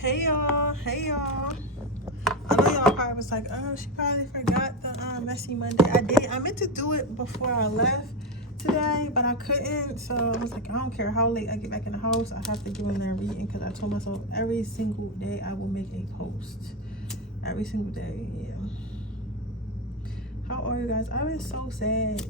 Hey y'all, hey y'all. I know y'all probably was like, oh, she probably forgot the Messy Monday. I did. I meant to do it before I left today, but I couldn't. So I was like, I don't care how late I get back in the house. I have to get in there and reading because I told myself every single day I will make a post. Every single day, yeah. How are you guys? I've been so sad.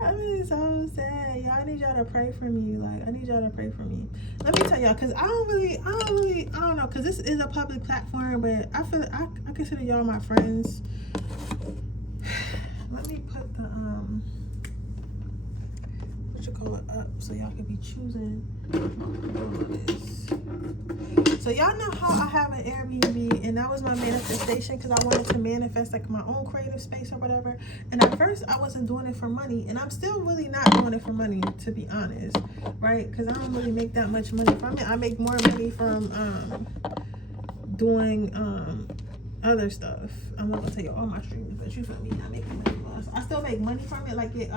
I've been so sad. Y'all need y'all to pray for me. Like, I need y'all to pray for me. Let me tell y'all, because I don't know, because this is a public platform, but I feel I consider y'all my friends. Let me put the what you call it up so y'all can be choosing this. So y'all know how I have an Airbnb, and that was my manifestation because I wanted to manifest like my own creative space or whatever. And at first I wasn't doing it for money, and I'm still really not doing it for money, to be honest, right? Because I don't really make that much money from it. I make more money from doing other stuff. I'm not gonna tell you all my streams, but you feel me? I make money. I still make money from it. Like it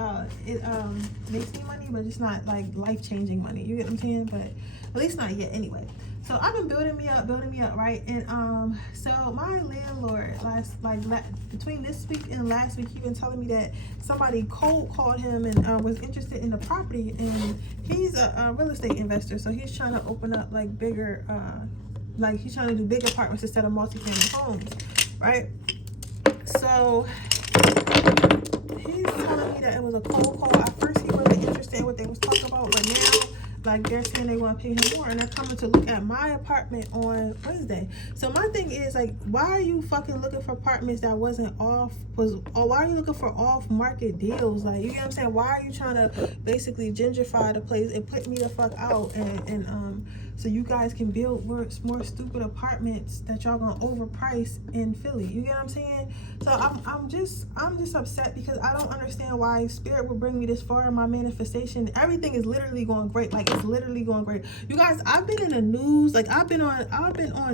makes me money, but it's not like life-changing money. You get what I'm saying? But at least not yet. Anyway, so I've been building me up, right? And so my landlord between this week and last week, he been telling me that somebody cold called him and was interested in the property, and he's a real estate investor, so he's trying to open up like bigger like he's trying to do big apartments instead of multi-family homes, right? So he's telling me that it was a cold call. At first he wasn't interested in what they was talking about, but now like they're saying they want to pay him more, and they're coming to look at my apartment on Wednesday. So my thing is like, why are you fucking looking for apartments that wasn't or why are you looking for off market deals? Like, you know what I'm saying? Why are you trying to basically gentrify the place and put me the fuck out and so you guys can build more stupid apartments that y'all gonna overprice in Philly? You get what I'm saying? So I'm just upset because I don't understand why Spirit would bring me this far in my manifestation. Everything is literally going great. Like, it's literally going great. You guys, I've been in the news. Like, I've been on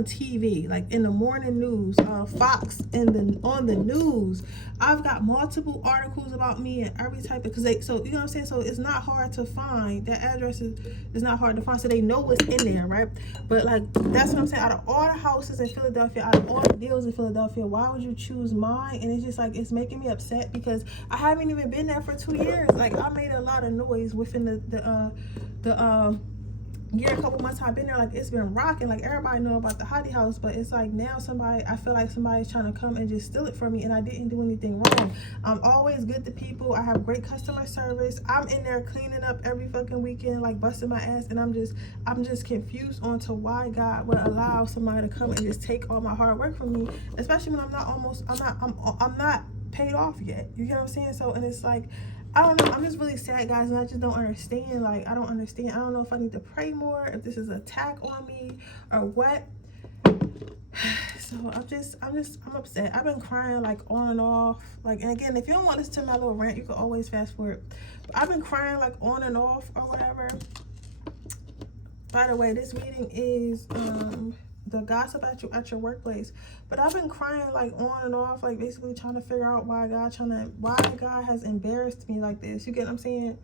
TV, like in the morning news, Fox, and on the news. I've got multiple articles about me and every type of, so you know what I'm saying? So it's not hard to find. That address is not hard to find. So they know what's in there, right? But like, that's what I'm saying. Out of all the houses in Philadelphia, out of all the deals in Philadelphia, why would you choose mine? And it's just like, it's making me upset because I haven't even been there for 2 years. Like, I made a lot of noise within the year, a couple months I've been there. Like, it's been rocking. Like, everybody know about the Hottie House, but it's like now I feel like somebody's trying to come and just steal it from me, and I didn't do anything wrong. I'm always good to people. I have great customer service. I'm in there cleaning up every fucking weekend, like busting my ass, and I'm just confused on to why God would allow somebody to come and just take all my hard work from me, especially when I'm not paid off yet. You get what I'm saying? So, and it's like, I don't know. I'm just really sad, guys, and I just don't understand. Like, I don't understand. I don't know if I need to pray more, if this is an attack on me, or what. So I'm upset. I've been crying like on and off. Like, and again, if you don't want to listen to my little rant, you can always fast forward. But I've been crying like on and off or whatever. By the way, this meeting is the gossip at your workplace. But I've been crying like on and off, like basically trying to figure out why God has embarrassed me like this. You get what I'm saying?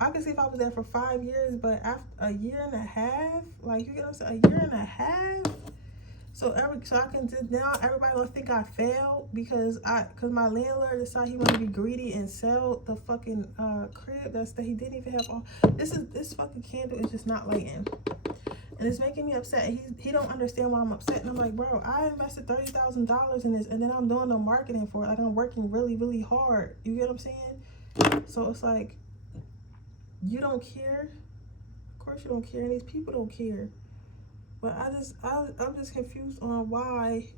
I can see if I was there for 5 years, but after a year and a half, like, you get what I'm saying? A year and a half. So I can just, now everybody gonna think I failed because my landlord decided he wanted to be greedy and sell the fucking crib that he didn't even have on. This fucking candle is just not lighting. And it's making me upset. He don't understand why I'm upset. And I'm like, bro, I invested $30,000 in this, and then I'm doing the marketing for it. Like, I'm working really, really hard. You get what I'm saying? So it's like, you don't care. Of course you don't care, and these people don't care. But I'm just confused on why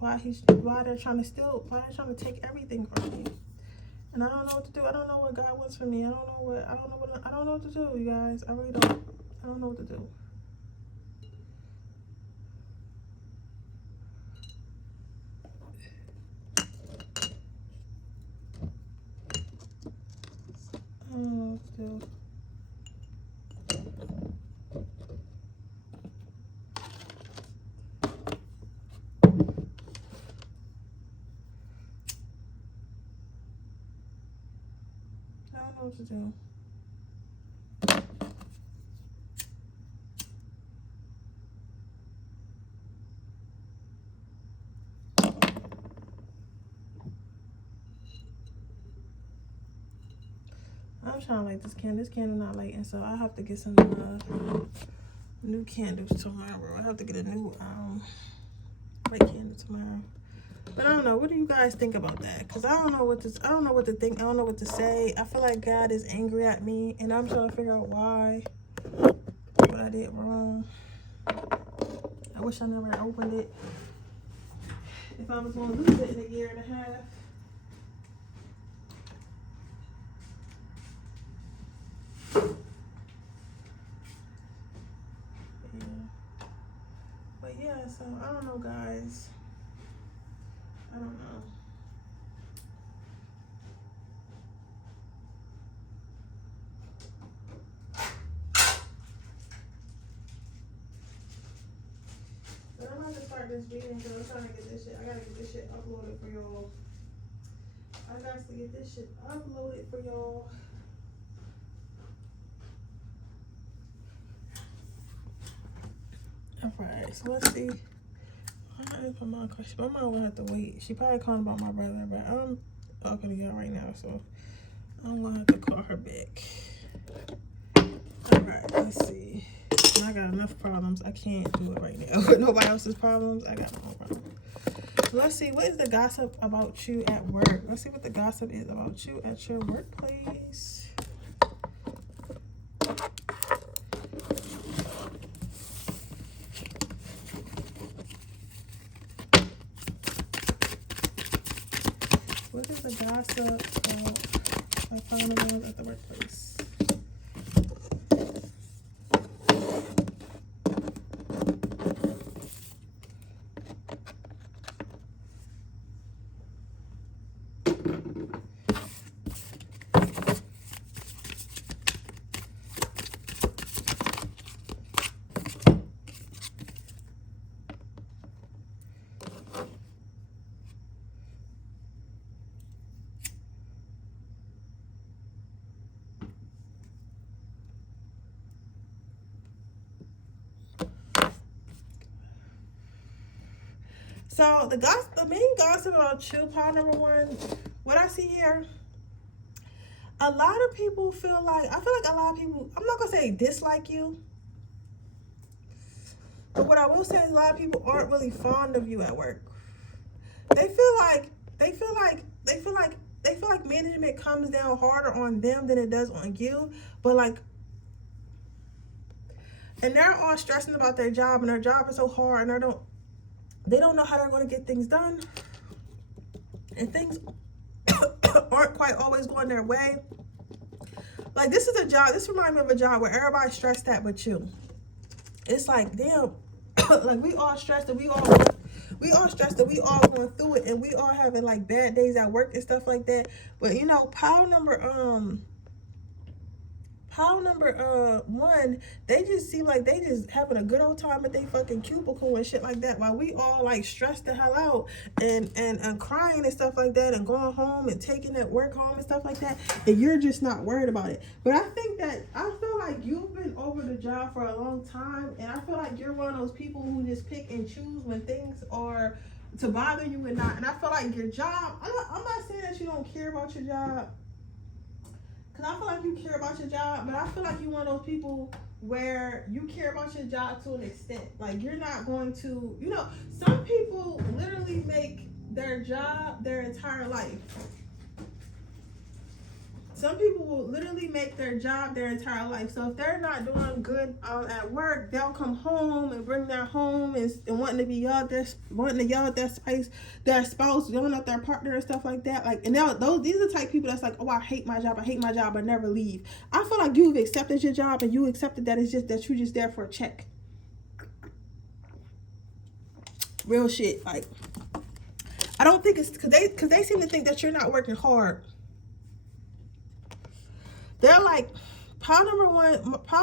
they're trying to take everything from me. And I don't know what to do. I don't know what God wants from me. I don't know what to do, you guys. I really don't. I don't know what to do. I don't know what to do. don't know what to do. I'm trying to light this candle. This candle not lighting, so I have to get some new candles tomorrow. I have to get a new white candle tomorrow. But I don't know. What do you guys think about that? Because I don't know what to think. I don't know what to say. I feel like God is angry at me, and I'm trying to figure out why. What I did wrong. I wish I never opened it. If I was going to lose it in a year and a half. But yeah, so I don't know, guys. I don't know. But I'm about to start this reading because I'm trying to get this shit. I gotta get this shit uploaded for y'all. I got to get this shit uploaded for y'all. Alright, so let's see. My mom will have to wait. She probably calling about my brother, but I'm talking to y'all right now, so I'm gonna have to call her back. Alright, let's see. I got enough problems. I can't do it right now. With nobody else's problems, I got my own problems. So let's see, what is the gossip about you at work? Let's see what the gossip is about you at your workplace. What is the gossip about I found the ones at the workplace? So the main gossip about you, pile number one, what I see here, a lot of people feel like, I feel like a lot of people, I'm not gonna say dislike you, but what I will say is a lot of people aren't really fond of you at work. They feel like management comes down harder on them than it does on you, but like, and they're all stressing about their job, and their job is so hard, and they don't know how they're going to get things done, and things aren't quite always going their way. Like, this is a job, this reminds me of a job where everybody's stressed at but you. It's like, damn, like we all stressed and we all going through it, and we all having like bad days at work and stuff like that. But you know, pile number one, they just seem like they just having a good old time at they fucking cubicle and shit like that, while we all like stressed the hell out and crying and stuff like that, and going home and taking that work home and stuff like that, and you're just not worried about it. But I feel like you've been over the job for a long time, and I feel like you're one of those people who just pick and choose when things are to bother you and not. And I feel like your job, I'm not saying that you don't care about your job, because I feel like you care about your job, but I feel like you're one of those people where you care about your job to an extent. Like, you're not going to, you know, some people literally make their job their entire life. Some people will literally make their job their entire life. So if they're not doing good at work, they'll come home and bring their home and wanting to be yelled at their space, their spouse, yelling at their partner and stuff like that. Like, and now these are the type of people that's like, oh, I hate my job, but never leave. I feel like you've accepted your job, and you accepted that it's just that you're just there for a check. Real shit. Like, I don't think it's because they seem to think that you're not working hard. They're like, pile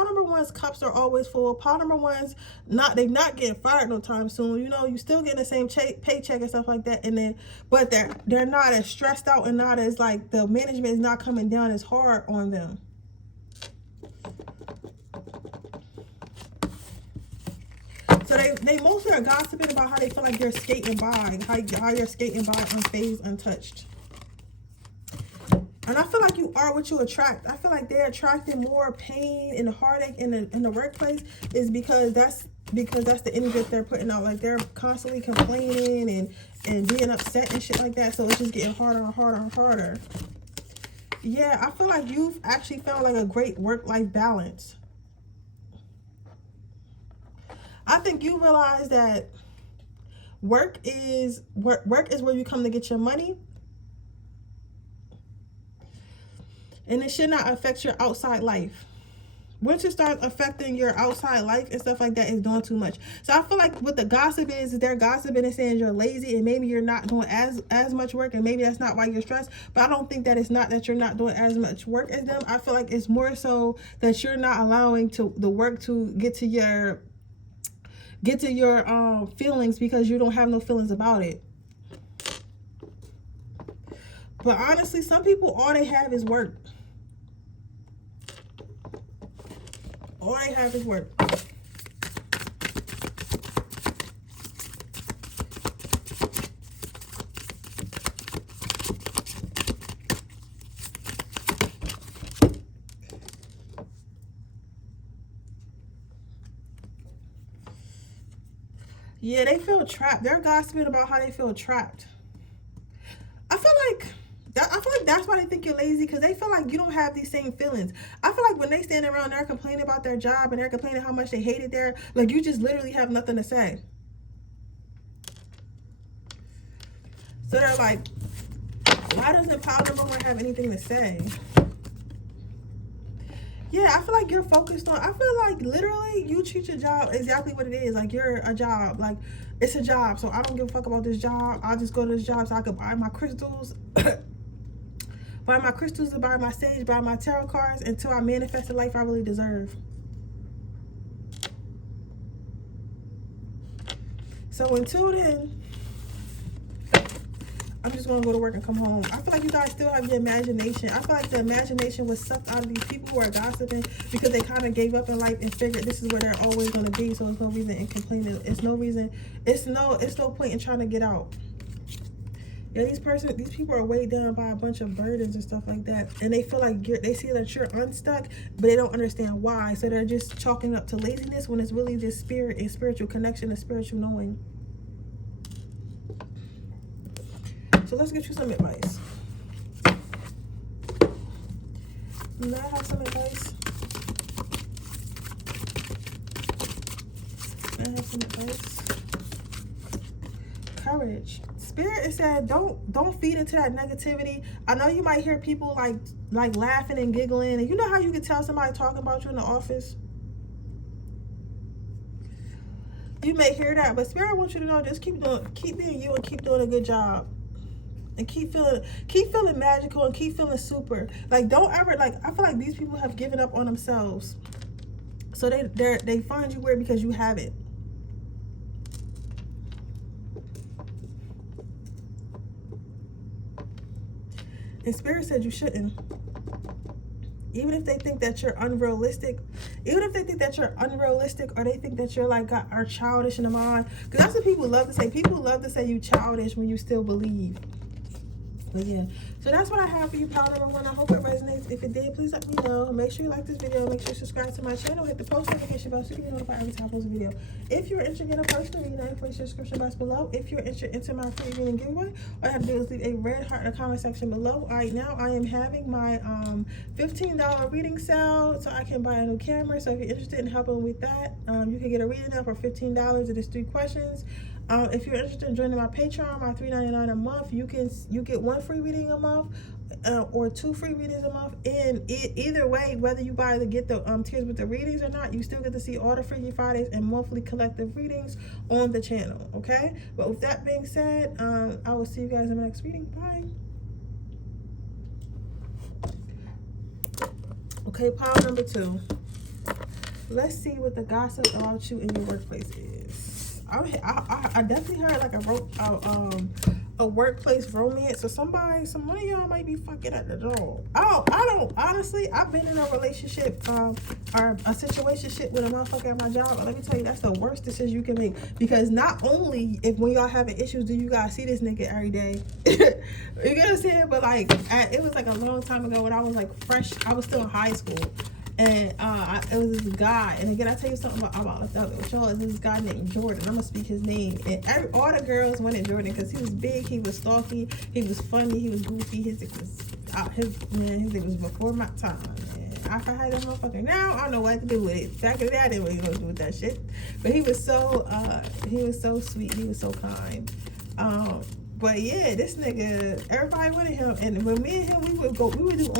number one's cups are always full. Pile number one's they're not getting fired no time soon. You know, you still getting the same paycheck and stuff like that. And then, but they're not as stressed out and not as like the management is not coming down as hard on them. So they mostly are gossiping about how they feel like you're skating by, how you're skating by unfazed, untouched. And I feel like you are what you attract. I feel like they're attracting more pain and heartache in the workplace is because that's the energy that they're putting out. Like they're constantly complaining and being upset and shit like that. So it's just getting harder and harder and harder. Yeah, I feel like you've actually found like a great work-life balance. I think you realize that work is where you come to get your money. And it should not affect your outside life. Once it starts affecting your outside life and stuff like that, is doing too much. So I feel like what the gossip is they're gossiping and saying you're lazy and maybe you're not doing as much work and maybe that's not why you're stressed. But I don't think that it's not that you're not doing as much work as them. I feel like it's more so that you're not allowing the work to get to your feelings because you don't have no feelings about it. But honestly, some people, all they have is work. All they have is work. Yeah, they feel trapped. They're gossiping about how they feel trapped. I feel like that's why they think you're lazy, because they feel like you don't have these same feelings. I feel like when they stand around, they're complaining about their job and they're complaining how much they hate it there. Like you just literally have nothing to say. So they're like, why doesn't pile number one have anything to say? Yeah, I feel like you're focused on, I feel like literally you treat your job exactly what it is. Like you're a job. Like it's a job. So I don't give a fuck about this job. I'll just go to this job so I can buy my crystals. Buy my crystals, buy my sage, buy my tarot cards until I manifest the life I really deserve. So until then, I'm just going to go to work and come home. I feel like you guys still have your imagination. I feel like the imagination was sucked out of these people who are gossiping because they kind of gave up in life and figured this is where they're always going to be. So there's no reason in complaining. It's no reason. It's no point in trying to get out. Yeah, these people are weighed down by a bunch of burdens and stuff like that, and they feel like they see that you're unstuck, but they don't understand why. So they're just chalking up to laziness when it's really just spirit and spiritual connection and spiritual knowing. So let's get you some advice. May I have some advice? May I have some advice? Courage. Spirit is saying don't feed into that negativity. I know you might hear people like laughing and giggling, and you know how you can tell somebody talking about you in the office. You may hear that, but Spirit wants you to know, just keep being you and keep doing a good job. And keep feeling magical and keep feeling super. Like don't ever I feel like these people have given up on themselves. So they find you weird because you haven't. And Spirit said you shouldn't. Even if they think that you're unrealistic, or they think that you're are childish in the mind. Because that's what people love to say. People love to say you childish when you still believe. But yeah, so that's what I have for you, pile number one. I hope it resonates. If it did, please let me know. Make sure you like this video. Make sure you subscribe to my channel. Hit the post notification bell so you can notify every time I post a video. If you're interested in a personal reading, please description box below. If you're interested in my free reading giveaway, all you have to do is leave a red heart in the comment section below. Right now, I am having my $15 reading sale, so I can buy a new camera. So if you're interested in helping with that, you can get a reading now for $15. It is 3 questions. If you're interested in joining my Patreon, my $3.99 a month, you get 1 free reading a month, or 2 free readings a month. And either way, whether you get the tiers with the readings or not, you still get to see all the Freaky Fridays and monthly collective readings on the channel. Okay. But with that being said, I will see you guys in my next reading. Bye. Okay, pile number 2. Let's see what the gossip about you in your workplace is. I definitely heard like a workplace romance, or some of y'all might be fucking at the door. I don't honestly. I've been in a relationship, or a situationship with a motherfucker at my job. But let me tell you, that's the worst decision you can make, because not only when y'all having issues do you guys see this nigga every day, you get what I'm saying? But like, it was like a long time ago when I was like fresh. I was still in high school. And it was this guy, and again, I tell you something about y'all. Is this guy named Jordan? I'm gonna speak his name. And all the girls wanted Jordan because he was big, he was stalky, he was funny, he was goofy. His dick was before my time. And if I had that motherfucker now, I don't know what to do with it. Back in the day, I didn't really know what to do with that shit. But he was so sweet, he was so kind. But yeah, this nigga, everybody wanted him, and when me and him, we would do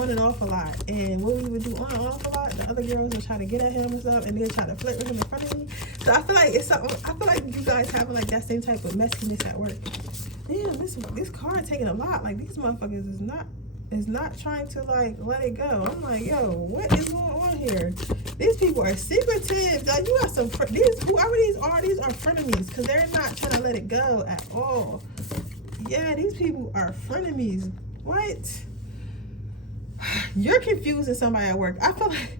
on and off a lot. And when we would do on and off a lot, the other girls would try to get at him and stuff, and they'd try to flirt with him in front of me. So I feel like it's something. I feel like you guys having like that same type of messiness at work. Damn, this car taking a lot. Like, these motherfuckers is not trying to like let it go. I'm like, yo, what is going on here? These people are secretive. Like, you got some whoever these are frenemies, because they're not trying to let it go at all. Yeah, these people are frenemies. What? You're confusing somebody at work. I feel like,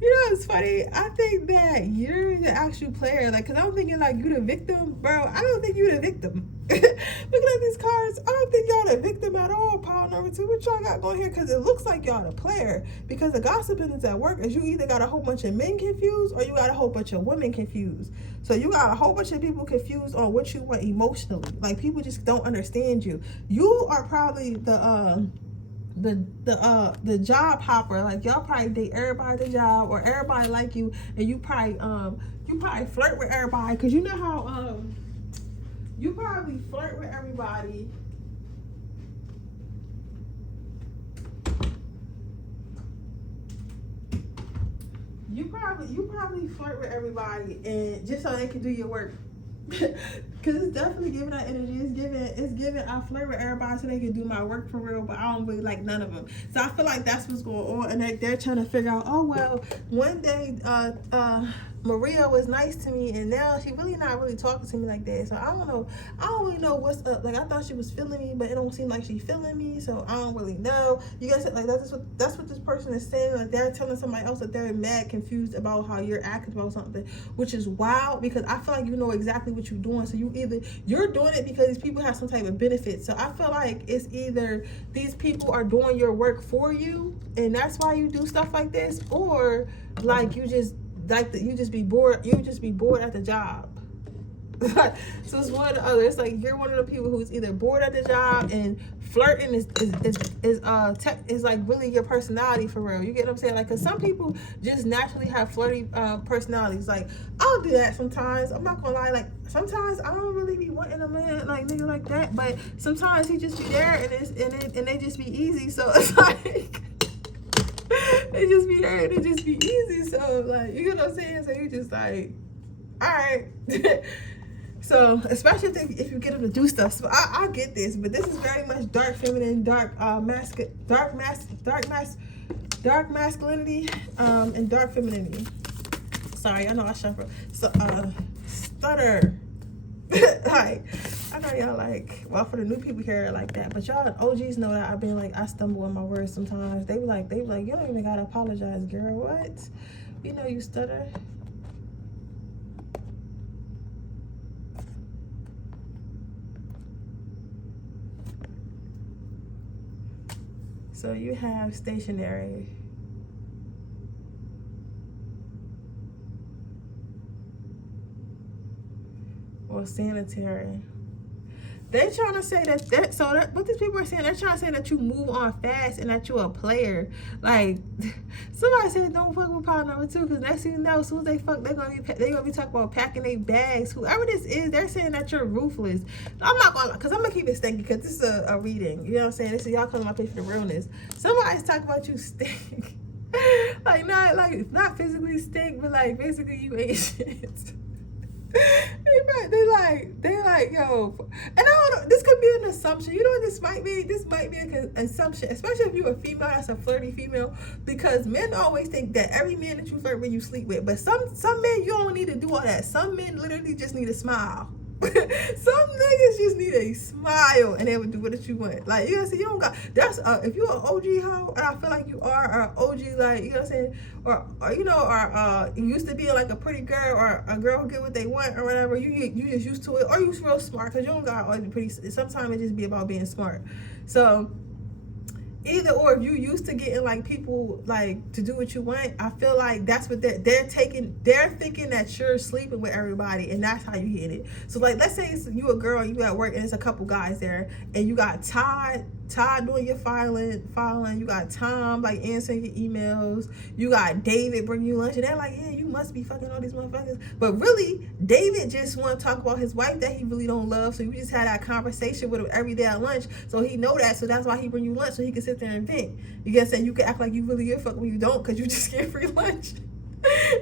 you know what's funny? I think that you're the actual player. Like, because I'm thinking like you the victim. Bro, I don't think you the victim. Looking at these cards, I don't think y'all the victim at all. Pile number 2, what y'all got going here? Because it looks like y'all the player. Because the gossiping is at work is you either got a whole bunch of men confused, or you got a whole bunch of women confused. So you got a whole bunch of people confused on what you want emotionally. Like, people just don't understand you. You are probably the job hopper. Like, y'all probably date everybody at the job, or everybody like you, and you probably flirt with everybody, because you know how you probably flirt with everybody. You probably flirt with everybody, and just so they can do your work. Because it's definitely giving that energy. It's giving I flirt with everybody so they can do my work for real, but I don't really like none of them. So I feel like that's what's going on, and they're trying to figure out, oh well, one day Maria was nice to me, and now she really not really talking to me like that. So I don't know. I don't really know what's up. Like, I thought she was feeling me, but it don't seem like she's feeling me. So I don't really know. You guys, like, that's what this person is saying. Like, they're telling somebody else that they're mad, confused about how you're acting about something, which is wild, because I feel like you know exactly what you're doing. So you're doing it because these people have some type of benefit. So I feel like it's either these people are doing your work for you, and that's why you do stuff like this, or like you just be bored. You just be bored at the job. So it's one or the other. It's like you're one of the people who's either bored at the job, and flirting is like really your personality for real. You get what I'm saying? Like, cause some people just naturally have flirty personalities. Like, I'll do that sometimes. I'm not gonna lie. Like, sometimes I don't really be wanting a man like nigga like that, but sometimes he just be there, and they just be easy. So it's like. They just be there and it just be easy. So like, you know what I'm saying? So you just like, all right. So especially if you get them to do stuff. So I get this, but this is very much dark feminine, dark masculinity, and dark femininity. Sorry, I know I shuffle. So stutter. Like, I know y'all like, well, for the new people here like that, but y'all OGs know that I've been like, I stumble in my words sometimes. They be like, you don't even gotta apologize, girl. What? You know you stutter. So you have stationary. Or sanitary. They're trying to say that what these people are saying, they're trying to say that you move on fast and that you're a player. Like, somebody said don't fuck with pile number 2, because next thing you know, as soon as they fuck, they're gonna be talking about packing their bags. Whoever this is, they're saying that you're ruthless. I'm not gonna, because I'm gonna keep it stinky, because this is a reading. You know what I'm saying? This is y'all calling my page for the realness. Somebody's talking about you stink. Like, not physically stink, but like basically you ain't shit. They like, yo, and I don't know, this could be an assumption. You know what this might be? This might be an assumption, especially if you're a female that's a flirty female, because men always think that every man that you flirt with, you sleep with. But some men, you don't need to do all that. Some men literally just need a smile. Some niggas just need a smile and they would do what you want. Like, you know what I'm saying? You don't got, that's if you're an OG hoe, and I feel like you are, or OG, like, you know what I'm saying, or you know, or you used to be like a pretty girl, or a girl who get what they want or whatever, you just used to it, or you real smart, because you don't got all the pretty, sometimes it just be about being smart. So either or, if you used to getting like people like to do what you want, I feel like that's what they're thinking that you're sleeping with everybody, and that's how you hit it. So like, let's say it's you a girl, you at work, and there's a couple guys there, and you got Todd doing your filing, you got Tom like answering your emails, you got David bringing you lunch, and they're like, yeah, you must be fucking all these motherfuckers. But really, David just want to talk about his wife that he really don't love, so you just had that conversation with him every day at lunch, so he know that, so that's why he bring you lunch, so he can sit there and vent. You get saying, you can act like you really give a fuck when you don't, because you just get free lunch.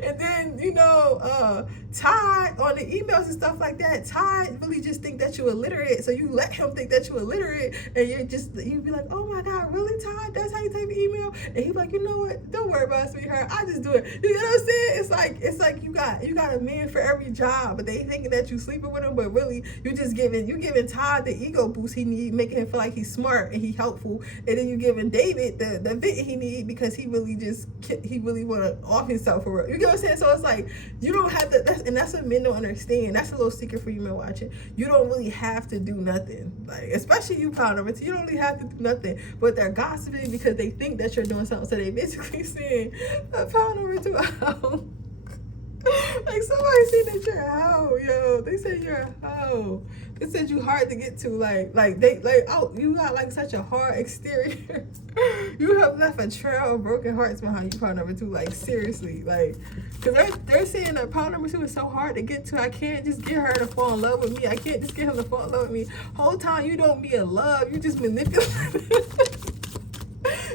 And then, you know, Todd on the emails and stuff like that, Todd really just think that you're illiterate, so you let him think that you're illiterate, and you be like, oh my god, really, Todd, that's how you type an email? And he be like, you know what, don't worry about it, sweetheart, I just do it. You know what I'm saying? It's like you got a man for every job, but they thinking that you sleeping with him, but really you giving Todd the ego boost he need, making him feel like he's smart and he helpful, and then you giving David the vent he need, because he really want to off himself for real. You get what I'm saying? So it's like, you don't have to, that's what men don't understand. That's a little secret for you men watching. You don't really have to do nothing. Like, especially you, pound number two, you don't really have to do nothing. But they're gossiping because they think that you're doing something. So they basically saying, pound number two, oh. Like, somebody said that you're a hoe, yo. They said you're a hoe. They said you hard to get to, you got like such a hard exterior. You have left a trail of broken hearts behind you, pound number two. Like, seriously, like, because they're saying that pound number two is so hard to get to. I can't just get her to fall in love with me. I can't just get him to fall in love with me. Whole time you don't be in love, you just manipulate.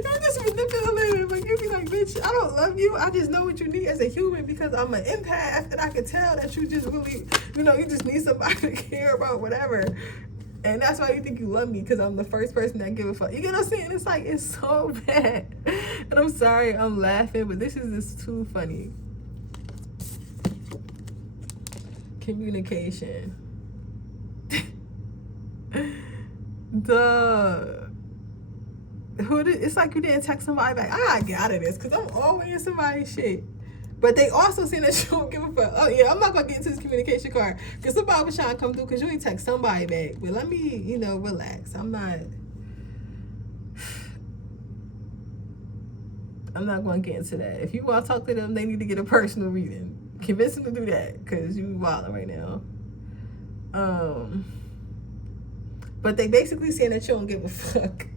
You're just manipulating. Like, you be like, bitch, I don't love you. I just know what you need as a human, because I'm an empath, and I can tell that you just really, you know, you just need somebody to care about whatever. And that's why you think you love me, because I'm the first person that give a fuck. You get what I'm saying? It's like, it's so bad. And I'm sorry I'm laughing, but this is just too funny. Communication. It's like you didn't text somebody back. I got this, because I'm always in somebody's shit. But they also saying that you don't give a fuck. Oh yeah, I'm not gonna get into this communication card, because somebody was trying to come through, because you ain't text somebody back. But let me, you know, relax. I'm not gonna get into that. If you want to talk to them, they need to get a personal reading. Convince them to do that, because you wilding right now. But they basically saying that you don't give a fuck.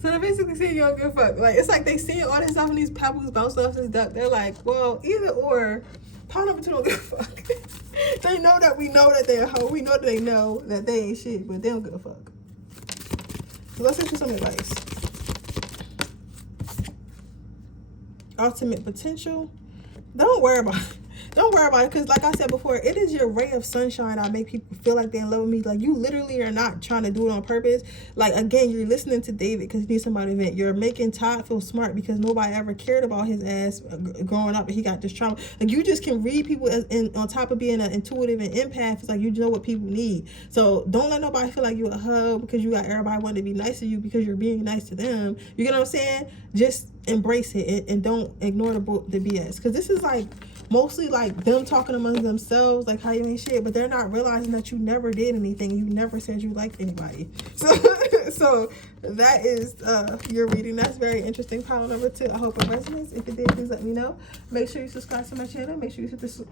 So they're basically saying you don't give a fuck. Like, it's like they seeing all this stuff and these pebbles bouncing off this duck. They're like, well, either or, pound number two don't give a fuck. They know that we know that they're a hoe. We know that they know that they ain't shit, but they don't give a fuck. So let's get you some advice. Ultimate potential. Don't worry about it. Don't worry about it, because like I said before, it is your ray of sunshine that make people feel like they're in love with me. Like, you literally are not trying to do it on purpose. Like, again, you're listening to David because he needs somebody to vent. You're making Todd feel smart because nobody ever cared about his ass growing up, and he got this trauma. Like, you just can read people on top of being an intuitive and empath. It's like, you know what people need. So don't let nobody feel like you're a hoe because you got everybody wanting to be nice to you because you're being nice to them. You get what I'm saying? Just embrace it and don't ignore the BS, because this is like mostly like them talking among themselves, like how you ain't shit, but they're not realizing that you never did anything. You never said you liked anybody. So that is your reading. That's very interesting. Pile number two. I hope it resonates. If it did, please let me know. Make sure you subscribe to my channel. Make sure you hit this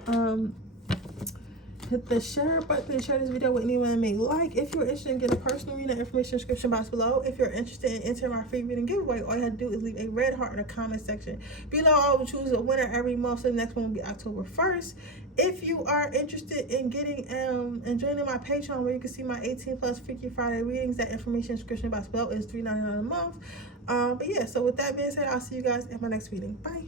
hit the share button and share this video with anyone that may like. If you're interested in getting a personal reading, information in the description box below. If you're interested in entering my free reading giveaway, all you have to do is leave a red heart in the comment section below. I will choose a winner every month, so the next one will be October 1st. If you are interested in getting and joining my Patreon, where you can see my 18+ Freaky Friday readings, that information in the description box below is $3.99 a month. But yeah, so with that being said, I'll see you guys in my next reading. Bye.